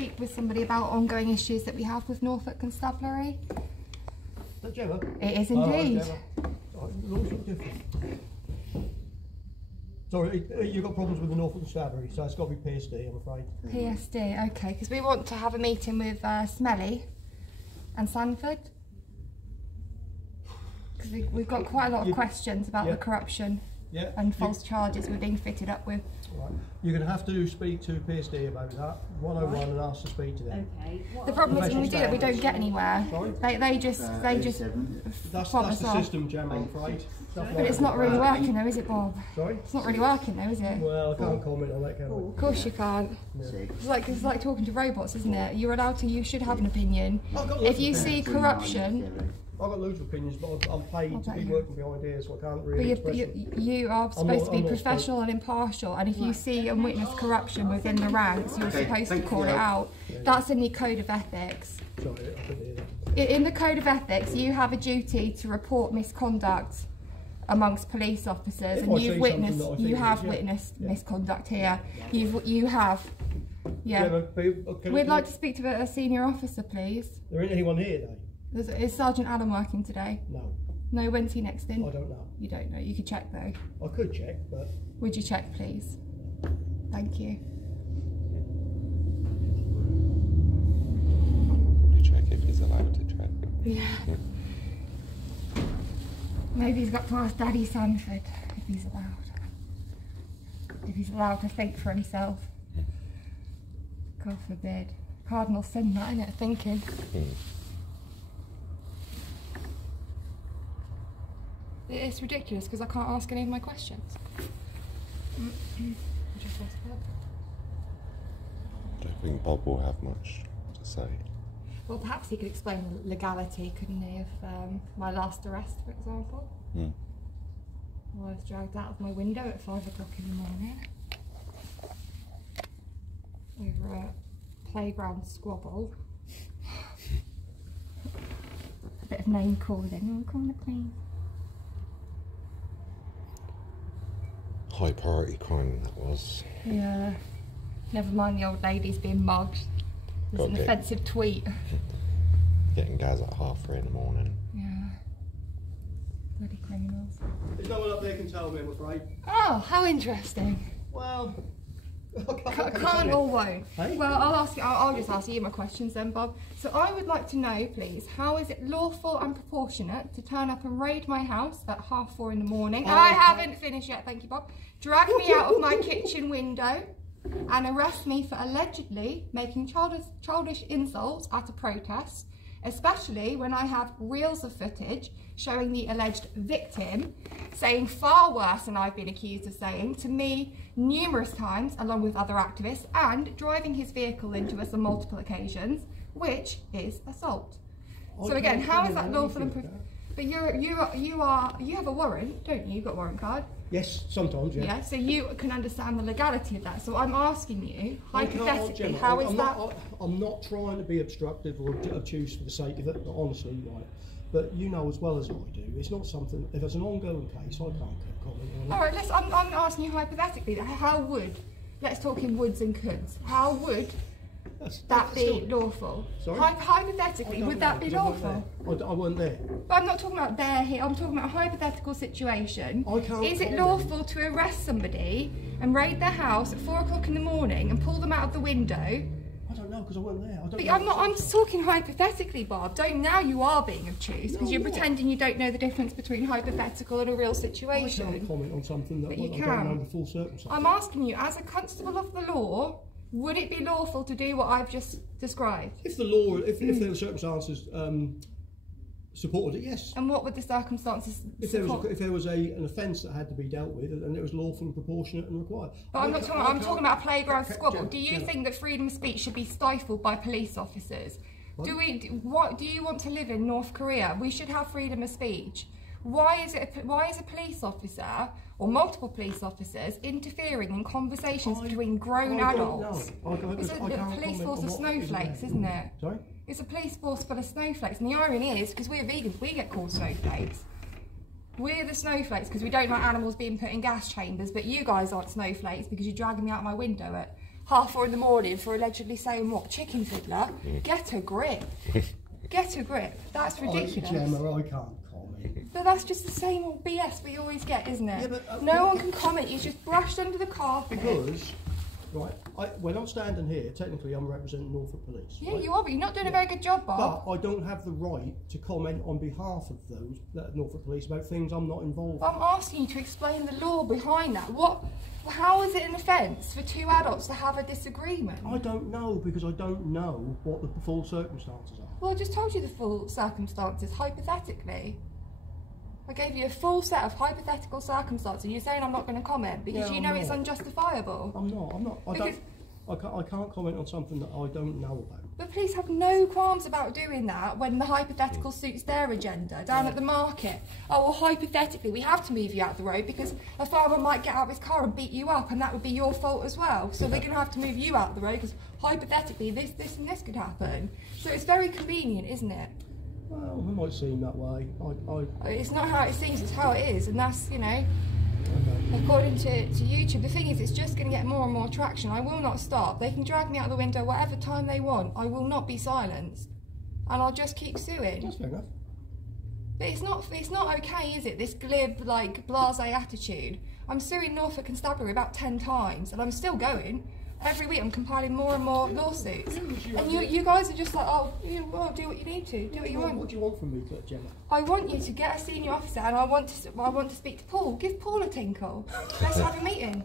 speak with somebody about ongoing issues that we have with Norfolk Constabulary? Is that Gemma? It is indeed. Laws look different. Sorry, you've got problems with the Norfolk Constabulary, so it's got to be PSD, I'm afraid. PSD, okay, because we want to have a meeting with Smelly and Sanford. Because we've got quite a lot of questions about the corruption and false charges we're being fitted up with. Right. You're going to have to speak to PSD about that, 101, and ask to speak to them. Okay. The problem is when we do that, we don't get anywhere. Sorry? They just That's the system, Gemma, I'm afraid. But it's not really working though, is it, Bob? Sorry? It's not really working though, is it? Well, I can't comment on that, can I? Of course you can't. Yeah. It's like talking to robots, isn't it? You're allowed to, you should have an opinion. If you see corruption... I've got loads of opinions, but I'm paid to be working behind here, so I can't really express it. You are supposed to be professional and impartial, and if you see and witness corruption within the ranks, you're supposed to call it out. That's in the Code of Ethics. Sorry, I couldn't hear that. In the Code of Ethics, you have a duty to report misconduct amongst police officers, and you've witnessed, witnessed misconduct here. You have. Yeah. We'd like to speak to a senior officer, please. There ain't anyone here, though. Is Sergeant Allen working today? No. No, when's he next in? I don't know. You don't know. You could check though. I could check, but... Would you check, please? Thank you. You check if he's allowed to check. Yeah. Maybe he's got to ask Daddy Sanford if he's allowed. If he's allowed to think for himself. God forbid. Cardinal sin, that, isn't it? Thinking. It's ridiculous because I can't ask any of my questions. I don't think Bob will have much to say. Well, perhaps he could explain the legality, couldn't he, of my last arrest, for example. I was dragged out of my window at 5 o'clock in the morning over a playground squabble. A bit of name calling. Oh, call it please. High priority crime that was. Yeah. Never mind the old ladies being mugged. There's an offensive tweet. Getting gas at 3:30 in the morning. Yeah. Bloody criminals. There's no one up there can tell me, I'm afraid. Oh, how interesting. Well... Can't or won't. Hey? Well, I'll just ask you my questions then, Bob. So I would like to know, please, how is it lawful and proportionate to turn up and raid my house at 4:30 in the morning? And I haven't finished yet, thank you, Bob. Drag me out of my kitchen window and arrest me for allegedly making childish insults at a protest, especially when I have reels of footage showing the alleged victim saying far worse than I've been accused of saying to me numerous times, along with other activists, and driving his vehicle into us on multiple occasions, which is assault. So again, how is that lawful and but you have a warrant, don't you? You've got a warrant card. Yes, sometimes, yeah. Yeah, so you can understand the legality of that. So I'm asking you, hypothetically, how is that? I'm not trying to be obstructive or obtuse for the sake of it, honestly, right. But you know as well as I do, it's not something, if it's an ongoing case, I can't comment on it. All right, I'm asking you hypothetically, how would, let's talk in woulds and coulds, how would that be lawful? Sorry? Hypothetically, would that be lawful? I weren't there. But I'm not talking about there here, I'm talking about a hypothetical situation. Is it lawful to arrest somebody and raid their house at 4 o'clock in the morning and pull them out of the window? I don't know, because I wasn't there. I'm just talking hypothetically, Bob. Now you are being obtuse because you're pretending you don't know the difference between hypothetical and a real situation. I can't comment on something that I don't know the full circumstances. I'm asking you, as a constable of the law, would it be lawful to do what I've just described? If the law, if there were circumstances supported it, yes. And what would the circumstances support? If there was an offence that had to be dealt with and it was lawful and proportionate and required. But I'm talking about a playground squabble. Do you think that freedom of speech should be stifled by police officers? What? Do you want to live in North Korea? We should have freedom of speech. Why is a police officer or multiple police officers interfering in conversations between grown adults? It's a police force of snowflakes, isn't it? Sorry? It's a police force full of snowflakes, and the irony is, because we're vegans, we get called snowflakes. We're the snowflakes because we don't like animals being put in gas chambers, but you guys aren't snowflakes because you're dragging me out my window at 4:30 in the morning for allegedly saying what? Chicken fiddler? Get a grip. Get a grip. That's ridiculous. Gemma, I can't comment. But that's just the same old BS we always get, isn't it? Yeah, but, no one can comment. You just brushed under the carpet. Because, right, when I'm standing here, technically I'm representing Norfolk Police. Yeah, right? you are, but you're not doing a very good job, Bob. But I don't have the right to comment on behalf of those that are Norfolk Police about things I'm not involved in. I'm asking you to explain the law behind that. How is it an offence for two adults to have a disagreement? I don't know, because I don't know what the full circumstances are. Well, I just told you the full circumstances, hypothetically. I gave you a full set of hypothetical circumstances, and you're saying I'm not going to comment because you know it's unjustifiable. I'm not. I can't comment on something that I don't know about. But police have no qualms about doing that when the hypothetical suits their agenda down at the market. Oh, well, hypothetically, we have to move you out the road because a farmer might get out of his car and beat you up, and that would be your fault as well. So we're going to have to move you out the road because hypothetically this and this could happen. So it's very convenient, isn't it? Well, it might seem that way. It's not how it seems, it's how it is, and that's, you know, Okay. according to YouTube. The thing is, it's just going to get more and more traction. I will not stop. They can drag me out the window whatever time they want. I will not be silenced, and I'll just keep suing. That's fair enough. But it's not okay, is it? This glib, like, blasé attitude. I'm suing Norfolk Constabulary about 10 times, and I'm still going. Every week I'm compiling more and more lawsuits. And you guys are just like, oh, well, do what you need to, do what you want. What do you want from me, Gemma? I want you to get a senior officer, and I want to speak to Paul. Give Paul a tinkle. Let's have a meeting.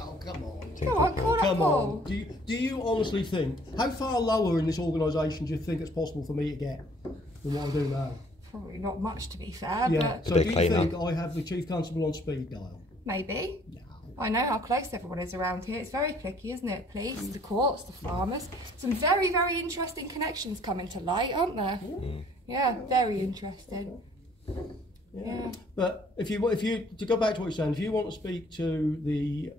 Oh, come on. Come on, call up Come Paul. on. Do you honestly think, how far lower in this organisation do you think it's possible for me to get than what I do now? Probably not much, to be fair, Yeah, but so do you think I have the Chief Constable on speed dial? maybe. No. I know how close everyone is around here. It's very clicky, isn't it? Police, the courts, the farmers. Some very, very interesting connections coming to light, aren't there? Yeah, very interesting. Yeah. But if you to go back to what you're saying, if you want to speak to the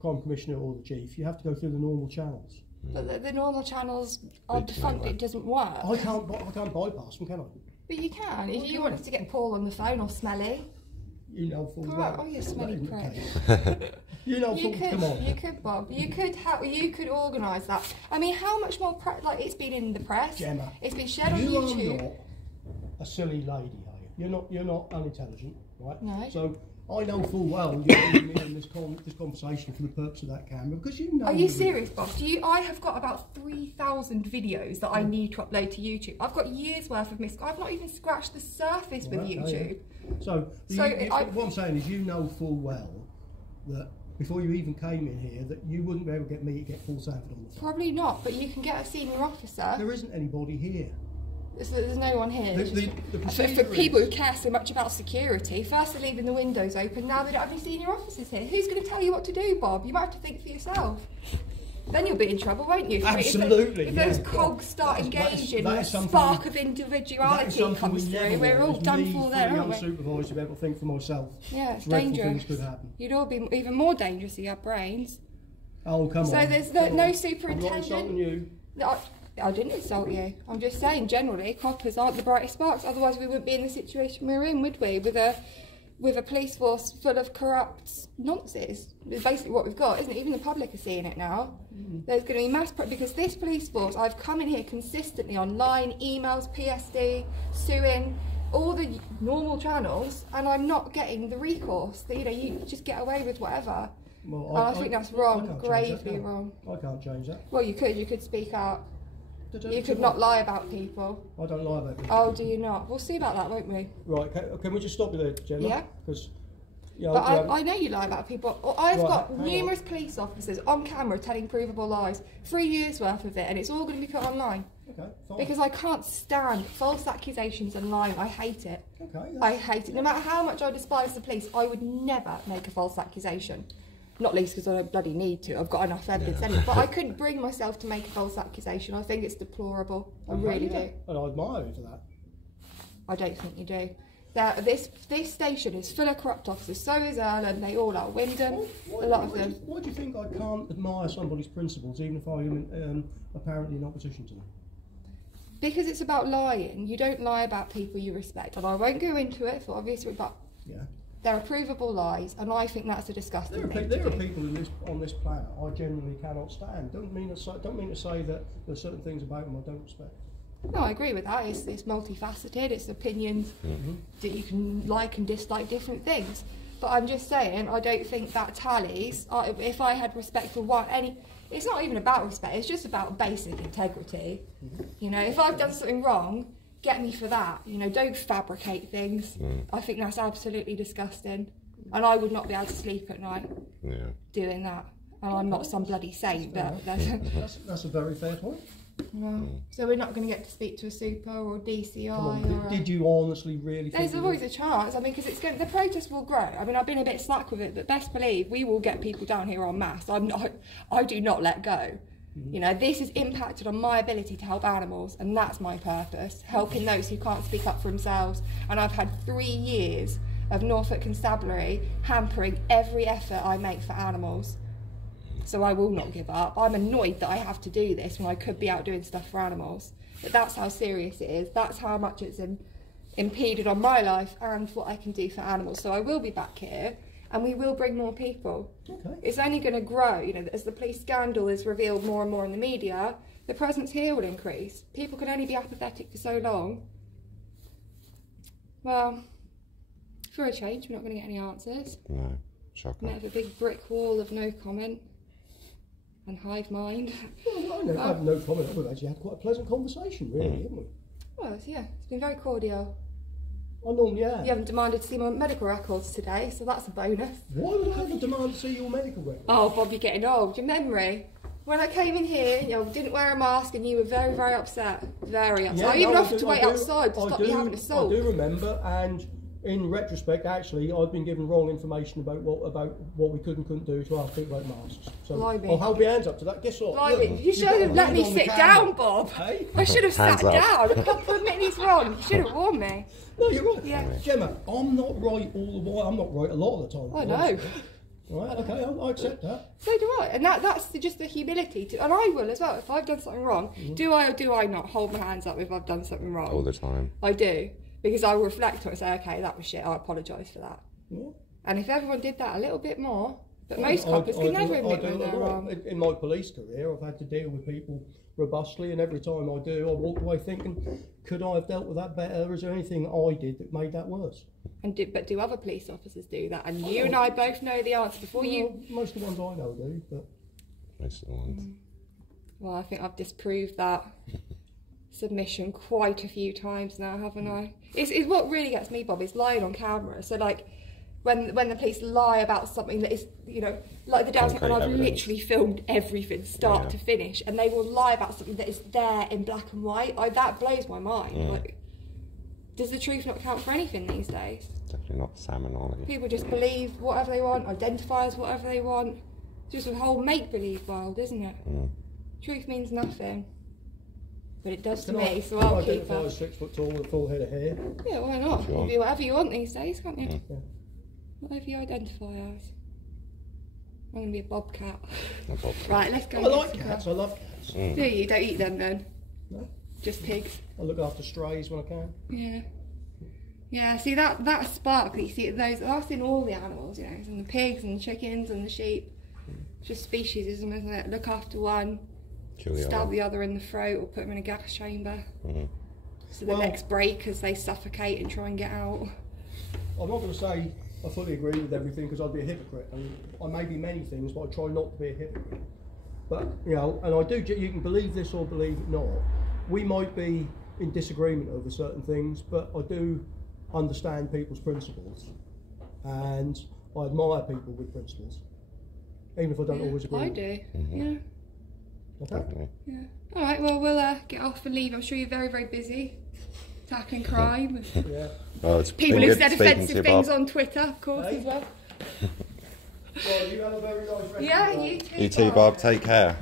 Crime Commissioner or the Chief, you have to go through the normal channels. But the normal channels are defunct. It doesn't work. I can't bypass them, can I? But you can. If you wanted to get Paul on the phone or Smelly. You know full Come well. on, oh, you smelly prick. You know full. Come on. You could, Bob. You could organise that. I mean, how much more? Like, it's been in the press. Gemma, it's been shared on YouTube. You are not a silly lady, are you? You're not unintelligent, right? No. So I know full well you're in this conversation for the purpose of that camera, because you know. Are you serious, Bob? I have got about 3,000 videos that I need to upload to YouTube. I've got years worth of I've not even scratched the surface with YouTube. So what I'm saying is, you know full well that before you even came in here that you wouldn't be able to get me to get Paul Sanford on the phone. Probably not, but you can get a senior officer. There isn't anybody here. There's no one here. For people who care so much about security, first they're leaving the windows open, now they don't have any senior officers here. Who's going to tell you what to do, Bob? You might have to think for yourself. Then you'll be in trouble, won't you? Absolutely. If those cogs start engaging and a spark of individuality comes through, we're all done for there, aren't we? Unsupervised to be able to think for myself. Yeah, it's Dreadful dangerous. things could happen. You'd all be even more dangerous if you had brains. Oh, come on. So there's no superintendent. I'm not insulting you. No, I didn't insult you. I'm just saying, generally, coppers aren't the brightest sparks. Otherwise, we wouldn't be in the situation we're in, would we? With a police force full of corrupt nonsense. It's basically what we've got, isn't it? Even the public are seeing it now. There's going to be mass because this police force, I've come in here consistently online, emails, PSD, suing, all the normal channels, and I'm not getting the recourse. That, you just get away with whatever. Well, I think that's wrong, gravely wrong. I can't change that. Well, you could speak out. You could not lie about people. I don't lie about people. Oh, do you not? We'll see about that, won't we? Right, can we just stop you there, Gemma? Yeah. Because, but I know you lie about people. I've got numerous police officers on camera telling provable lies. 3 years worth of it, and it's all going to be put online. Okay, fine. Because I can't stand false accusations and lying. I hate it. Okay. I hate it. No matter how much I despise the police, I would never make a false accusation. Not least because I don't bloody need to. I've got enough evidence anyway. But I couldn't bring myself to make a false accusation. I think it's deplorable. I really do. And I admire you for that. I don't think you do. This station is full of corrupt officers. So is Erland. They all are. Wyndham, a lot of them. Why do you think I can't admire somebody's principles, even if I am apparently in opposition to them? Because it's about lying. You don't lie about people you respect. And I won't go into it for obvious reasons. But yeah. They're provable lies, and I think that's a disgusting thing There to are do. people on this planet I genuinely cannot stand. Don't mean to say that there's certain things about them I don't respect. No, I agree with that. It's multifaceted. It's opinions that you can like and dislike different things. But I'm just saying, I don't think that tallies. If I had respect for it's not even about respect. It's just about basic integrity. You know, if I've done something wrong, get me for that. You know, don't fabricate things. I think that's absolutely disgusting, and I would not be able to sleep at night doing that. And I'm not some bloody saint, but that's a very fair point. Well, so we're not going to get to speak to a super or DCI. Come on, did you honestly really think there's always a chance. I mean, because the protest will grow. I mean, I've been a bit slack with it, but best believe we will get people down here en masse. I do not let go. You know, this has impacted on my ability to help animals, and that's my purpose, helping those who can't speak up for themselves. And I've had 3 years of Norfolk Constabulary hampering every effort I make for animals. So I will not give up. I'm annoyed that I have to do this when I could be out doing stuff for animals. But that's how serious it is. That's how much it's impeded on my life and what I can do for animals. So I will be back here, and we will bring more people. Okay. It's only going to grow. You know, as the police scandal is revealed more and more in the media, the presence here will increase. People can only be apathetic for so long. Well, for a change, we're not going to get any answers. No, shocking. We have a big brick wall of no comment. And hive mind. Well, I have no comment. We've actually had quite a pleasant conversation, really, haven't we? Well, yeah, it's been very cordial. I normally have. You haven't demanded to see my medical records today, so that's a bonus. Why would I ever demand to see your medical records? Oh, Bob, you're getting old. Your memory. When I came in here, you didn't wear a mask and you were very, very upset. Very upset. I even offered to wait outside to stop you having a sulk. I do remember, and in retrospect, actually, I've been given wrong information about what we could and couldn't do to ask people about masks. So Blimey. I'll hold my hands up to that. Guess what? Blimey, you should have let me sit down, Bob. Hey? I should have sat Hands up. down. Bob admitting he's wrong. You should have warned me. No, you're right. Yeah. Gemma, I'm not right all the way. I'm not right a lot of the time. I know. Right, okay, I accept that. So do I, and that's just the humility, and I will as well. If I've done something wrong, do I or do I not hold my hands up if I've done something wrong? All the time. I do, because I will reflect on it and say, okay, that was shit, I apologise for that. Yeah. And if everyone did that a little bit more, but most coppers can never admit when they're wrong. In my police career, I've had to deal with people robustly, and every time I do, I walk away thinking, could I have dealt with that better? Is there anything I did that made that worse? But do other police officers do that? And you and I both know the answer before you... Most of the ones I know do, but... Most of the ones. Well, I think I've disproved that submission quite a few times now, haven't I? It's what really gets me, Bob, is lying on camera. So, like, when the police lie about something that is, like the downtown, and I've literally filmed everything start to finish, and they will lie about something that is there in black and white. That blows my mind. Yeah. Like, does the truth not count for anything these days? Definitely not salmon ollie. People just believe whatever they want, identify as whatever they want. It's just a whole make-believe world, isn't it? Truth means nothing. But it does to me, so I'll keep identify that. as 6 foot tall with a full head of hair? Yeah, why not? You can be whatever you want these days, can't you? Yeah. Whatever you identify as. I'm going to be a bobcat. A bobcat. Right, let's go. I like cats, I love cats. Do you? Don't eat them then? No. Just pigs? I look after strays when I can. Yeah. Yeah, see that sparkly, see that's in all the animals, it's in the pigs and the chickens and the sheep. It's just speciesism, isn't it? Look after one, stab the other in the throat, or put them in a gas chamber. So the next break as they suffocate and try and get out. I'm not going to say I fully agree with everything, because I'd be a hypocrite. I may be many things, but I try not to be a hypocrite. But, and I do, you can believe this or believe it not. We might be in disagreement over certain things, but I do understand people's principles, and I admire people with principles, even if I don't always agree. I do, yeah. Okay. Yeah. All right, well, we'll get off and leave. I'm sure you're very, very busy tackling crime. Yeah. Well, it's People who said offensive things on Twitter, of course, as well. Well, you have a very nice rest of your Yeah, day. you too. You too, Bob. Take care.